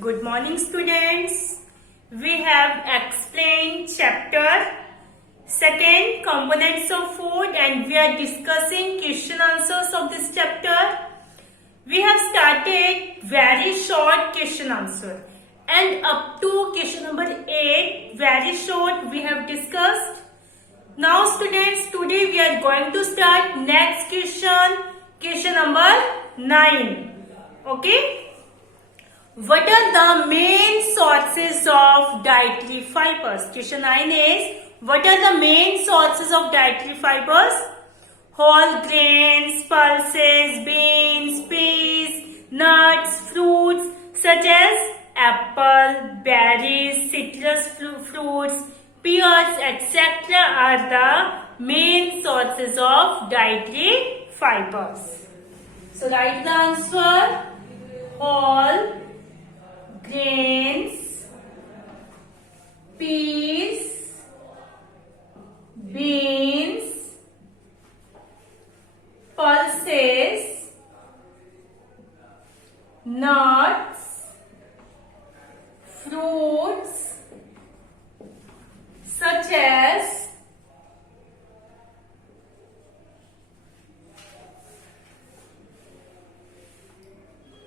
Good morning, students. We have explained chapter second, components of food, and we are discussing question answers of this chapter. We have started very short question answer, and up to question number 8, very short we have discussed. Now, students, today we are going to start next question number 9. Okay. What are the main sources of dietary fibers? Question 9 is, what are the main sources of dietary fibers? Whole grains, pulses, beans, peas, nuts, fruits such as apple, berries, citrus fruits, pears, etc. are the main sources of dietary fibers. So write the answer. Whole grains, peas, beans, pulses, nuts, fruits such as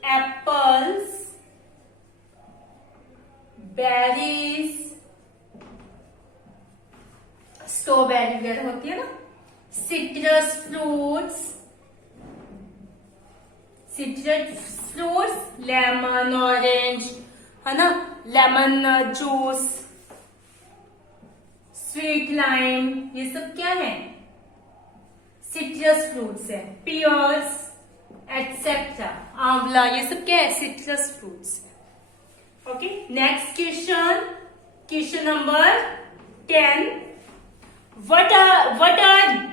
apples, berries, strawberry वगैरह होती है ना, citrus fruits, lemon, orange है ना, lemon juice, sweet lime, ये सब क्या है? सिट्रस फ्रूट्स है. पियर्स एटसेट्रा, आंवला, ये सब क्या है? Citrus fruits. Okay, next question number 10. What are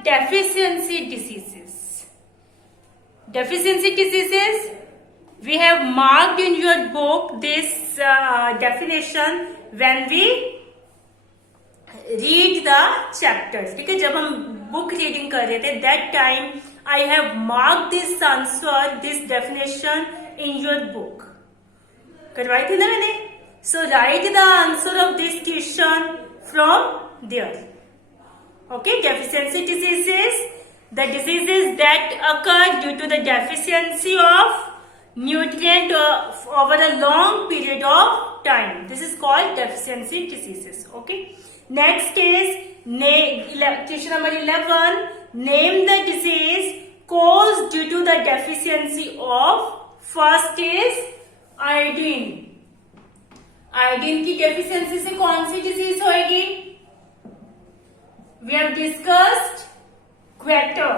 deficiency diseases? Deficiency diseases, we have marked in your book this definition when we read the chapters. ठीक है, जब हम book reading कर रहे थे, that time I have marked this answer, this definition in your book. करवाई थी ना मैंने. So write the answer of this question from there. Okay, deficiency diseases, the diseases that occur due to the deficiency of nutrient over a long period of time. This is called deficiency diseases. Okay. Next is question number 11. Name the disease caused due to the deficiency of. First is iodine. Iodine की deficiency से कौन सी disease होएगी? We have discussed goitre.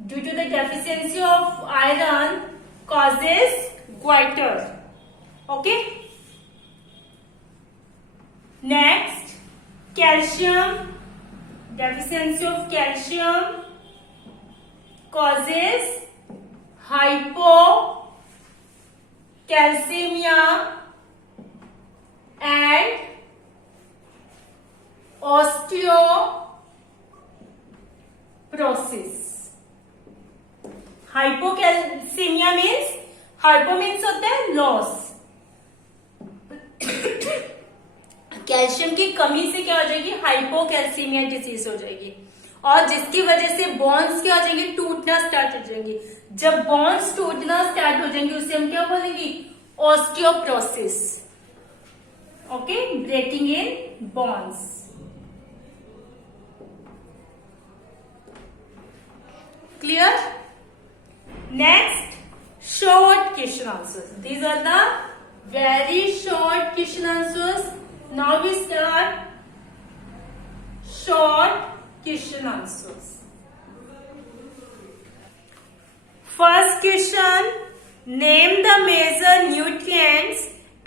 Due to the deficiency of iron causes goitre. Okay. Next, calcium. Deficiency of calcium causes hypocalcemia and osteoporosis. Hypocalcemia means, hypo means होता है loss. Calcium की कमी से क्या हो जाएगी? हाइपोकैल्सीमिया डिजीज हो जाएगी, और जिसकी वजह से बोन्स क्या हो जाएंगे? टूटना स्टार्ट हो जाएंगे. जब बोन्स टूटना स्टार्ट हो जाएंगे उसे हम क्या बोलेंगे? Osteoporosis. Okay, breaking in bones. Clear? Next, short question answers. These are the very short question answers. Now we start short question answers. First question, name the major nutrients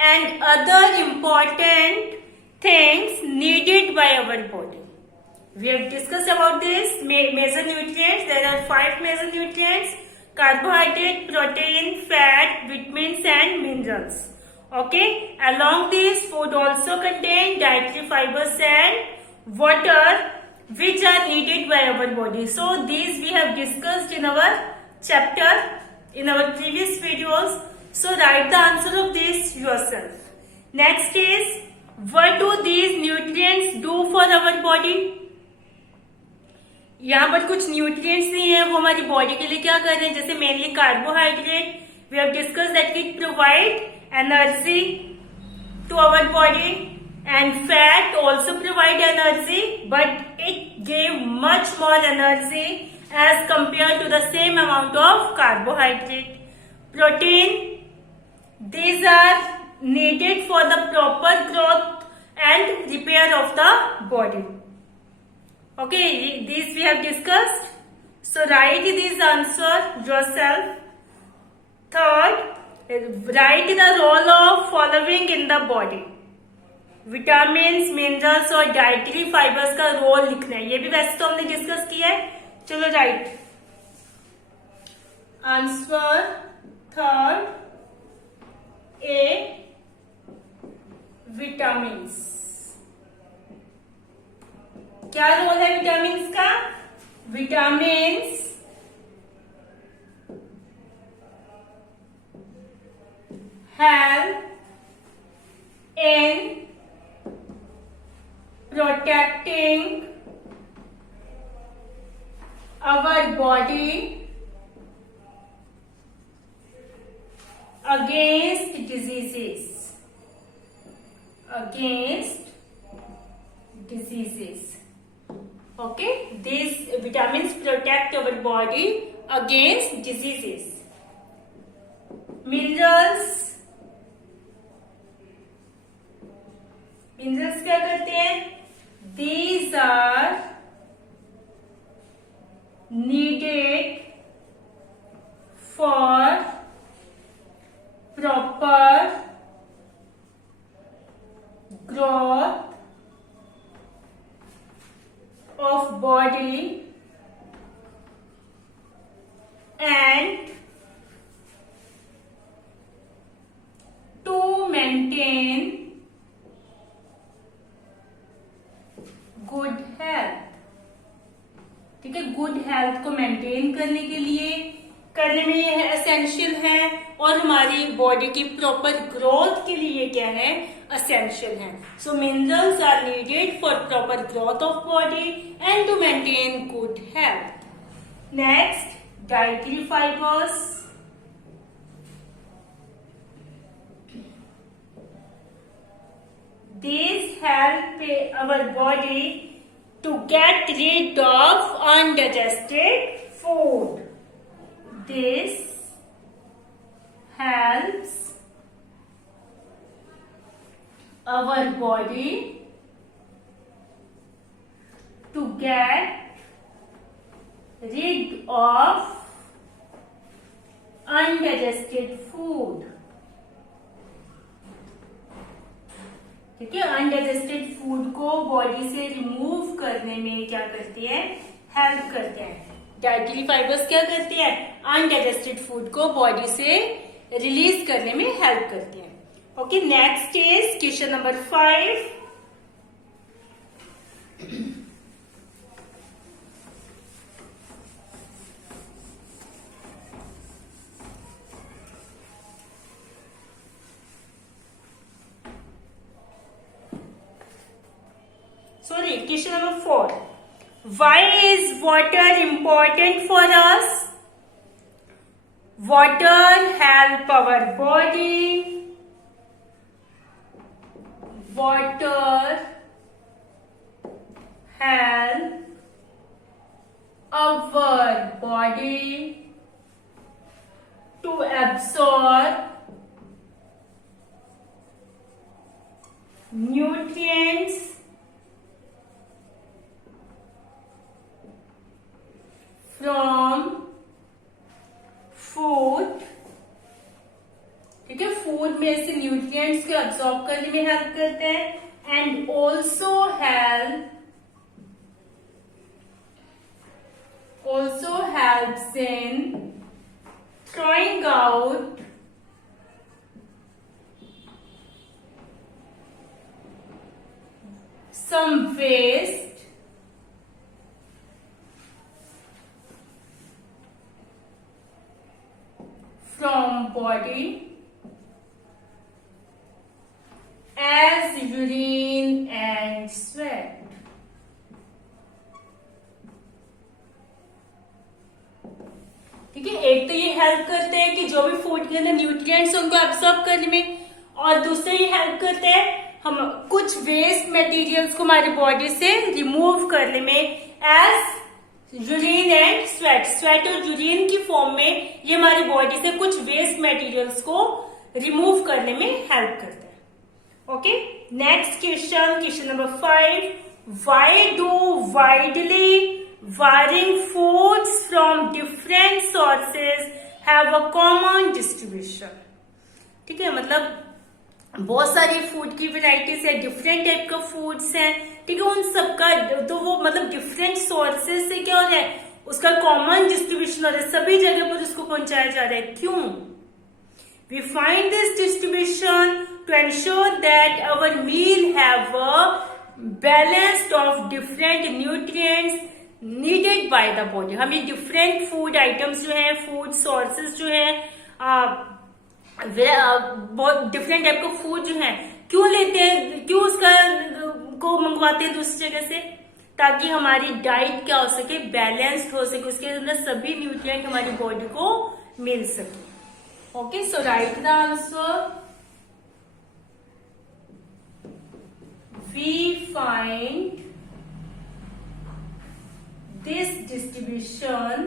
and other important things needed by our body. We have discussed about this major nutrients. There are 5 major nutrients: carbohydrate, protein, fat, vitamins and minerals. Okay, along these, food also contain dietary fibers and water, which are needed by our body. So these we have discussed in our chapter, in our previous videos. So write the answer of this yourself. Next is, what do these nutrients do for our body? यहाँ पर कुछ nutrients नहीं है, वो हमारी body के लिए क्या कर रहे हैं? जैसे mainly carbohydrate, we have discuss that it provide energy to our body, and fat also provide energy, but it gave much more energy as compared to the same amount of carbohydrate. Protein, these are needed for the proper growth and repair of the body. Okay, these we have discussed. So write this answer yourself. Third, write the role of following in the body. Vitamin, minerals और dietary fibres का role लिखना है. ये भी वैसे तो हमने discuss किया है. चलो right answer. Third A, vitamins. क्या रोल है विटामिन्स का? Vitamins help in protecting our body against diseases. Okay, these vitamins protect our body against diseases. Minerals क्या करते हैं? These are needed for proper growth of body and to maintain good health. ठीक है, good health को maintain करने के लिए, करने में ये एसेंशियल है, और हमारी बॉडी की प्रॉपर ग्रोथ के लिए क्या है? एसेंशियल है. So minerals are needed for proper growth of body and to maintain good health. Next, dietary fibres. These help our body to get rid of undigested food. This helps our body to get rid of undigested food. ठीक है, undigested food को body से remove करने में क्या करती है? Help करते हैं. डाइटरी फाइबर्स क्या करते हैं? अनडाइजेस्टेड फूड को बॉडी से रिलीज करने में हेल्प करते हैं. Okay, next is question number 5. Sorry, question number 4. Why is water important for us? Water help our body. Water help our body to absorb nutrients from food. ठीक है, food में से nutrients को absorb करने में help करते हैं, and also helps in throwing out some waste from body as urine and sweat. ठीक है, एक तो ये हेल्प करते हैं कि जो भी फूड के अंदर न्यूट्रिएंट्स उनको एब्सॉर्ब करने में, और दूसरे ये हेल्प करते हैं हम कुछ वेस्ट मटेरियल्स को हमारी बॉडी से रिमूव करने में, as urine and sweat. Sweat और यूरिन की फॉर्म में ये हमारी बॉडी से कुछ वेस्ट मटेरियल्स को रिमूव करने में हेल्प करते हैं। Okay, next question number 5, why do widely varying foods from different sources have a common distribution? ठीक है, मतलब बहुत सारी फूड की वेराइटीज है, डिफरेंट टाइप का फूड्स हैं, ठीक है, उन सबका तो वो मतलब डिफरेंट सोर्सेज से क्या हो रहा है, उसका कॉमन डिस्ट्रीब्यूशन हो रहा है, सभी जगह पर उसको पहुंचाया जा रहा है। क्यों? We find this distribution to ensure that our meal have a balance of different nutrients needed by the body. हम ये डिफरेंट फूड आइटम्स जो है, फूड सोर्सेज जो है, बहुत डिफरेंट टाइप का फूड जो है क्यों लेते हैं, क्यों उसका को मंगवाते हैं दूसरी जगह से, ताकि हमारी डाइट क्या हो सके, बैलेंस्ड हो सके, उसके अंदर सभी न्यूट्रिएंट हमारी बॉडी को मिल सके। Okay, so write the answer. We find this distribution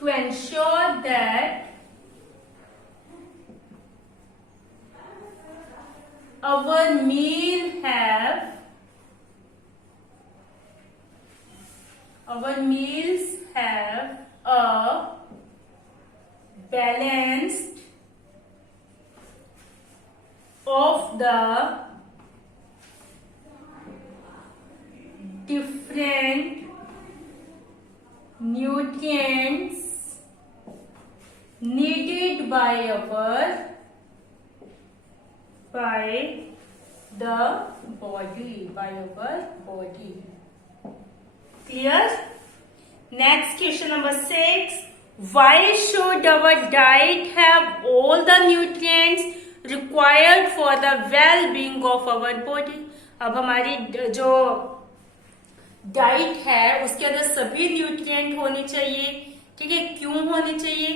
to ensure that our meals have a balanced of the different nutrients needed by the body. Clear? Next question number 6. Why should our diet have all the nutrients required for the well-being of our body? अब हमारी जो diet है उसके अंदर सभी nutrient होने चाहिए, ठीक है, क्यों होने चाहिए?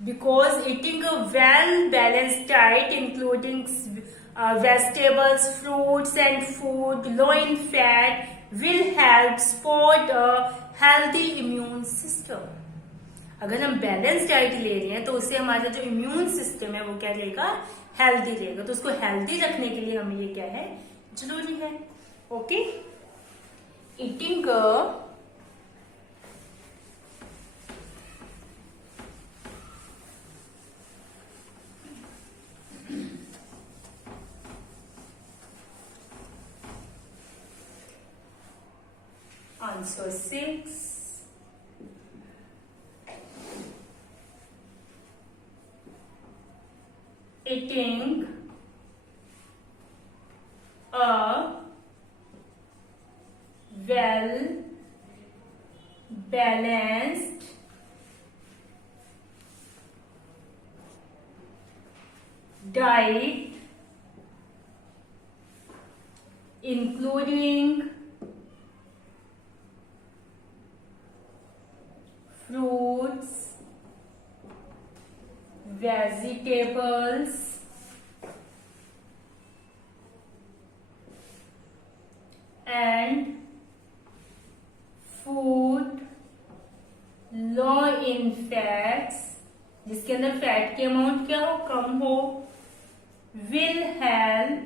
Because eating a well balanced diet including vegetables, fruits and food low in fat will help support a healthy immune system. अगर हम बैलेंस डाइट ले रहे हैं तो उससे हमारा जो इम्यून सिस्टम है वो क्या रहेगा, हेल्दी रहेगा। तो उसको हेल्दी रखने के लिए हमें ये क्या है, जरूरी है। Okay, eating answer 6, eating a well balanced diet including fruits, vegetables and food low in fats, जिसके अंदर फैट की अमाउंट क्या हो, कम हो, will help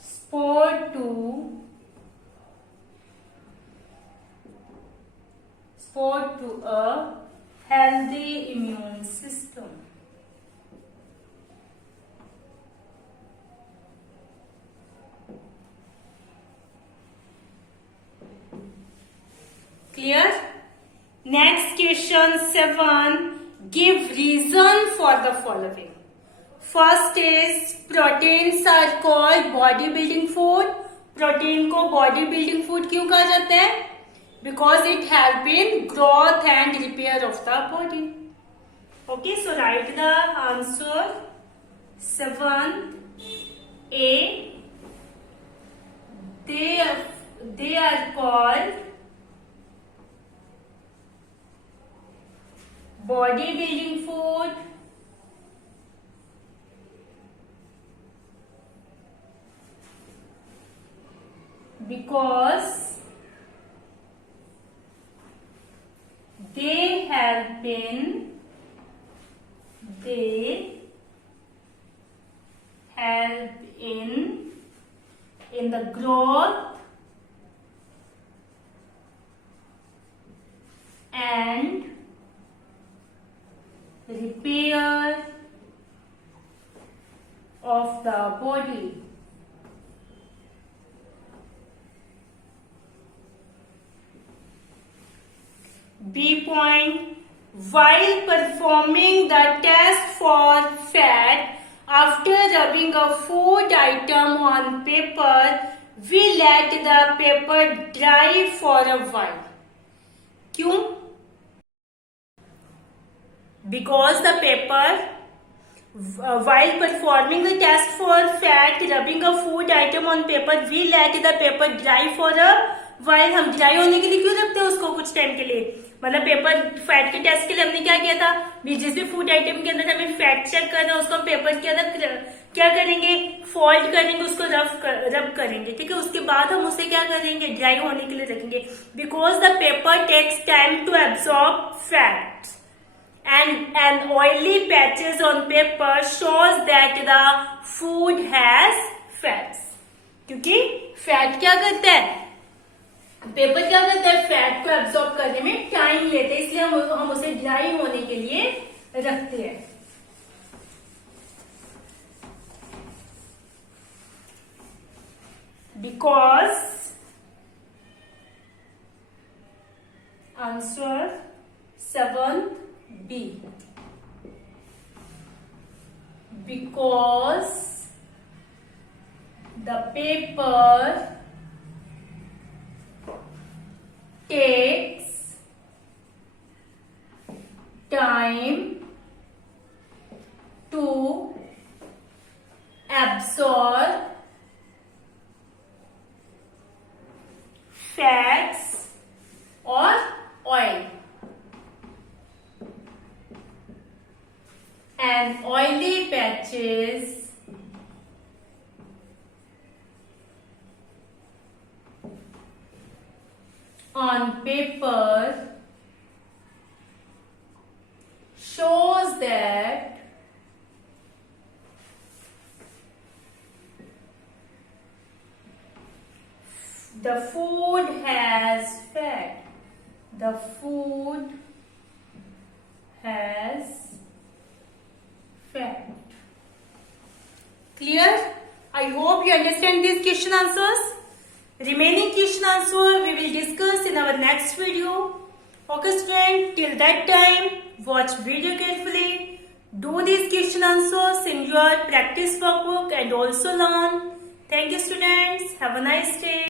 support to a healthy immune system. Clear? Next question 7. Give reason for the following. First is proteins are called bodybuilding food. Protein को body building food क्यों कहा जाता है? Because it help in growth and repair of the body. Okay, so write the answer 7A. They are called body building food because they help in the growth and repair of the body. B point. While performing the test for fat, after rubbing a food item on paper, we let the paper dry for a while. क्यों? Because the paper, while performing the test for fat, rubbing a food item on paper, we let the paper dry for a while. हम dry होने के लिए क्यों रखते हैं उसको कुछ टाइम के लिए? मतलब पेपर फैट के टेस्ट के लिए हमने क्या किया था? जिस भी फूड आइटम के अंदर हमें फैट चेक करना है उसको हम पेपर के अंदर क्या करेंगे? फोल्ड करेंगे, उसको रब करेंगे. ठीक है, उसके बाद हम उसे क्या करेंगे? ड्राई होने के लिए रखेंगे. Because the paper takes time to absorb fat and oily patches on paper shows that the food has fats. क्योंकि फैट क्या करता है? पेपर क्या करता है? फैट को एब्सॉर्ब करने में टाइम लेते हैं, इसलिए हम उसे ड्राई होने के लिए रखते हैं. Because answer 7B. Because the paper takes time to absorb fats or oil, and oily patches on paper shows that the food has fat. The food has fat. Clear? I hope you understand these question answers. Remaining question answer we will discuss in our next video. Okay student, till that time watch video carefully, do these question answers in your practice workbook and also learn. Thank you students, have a nice day.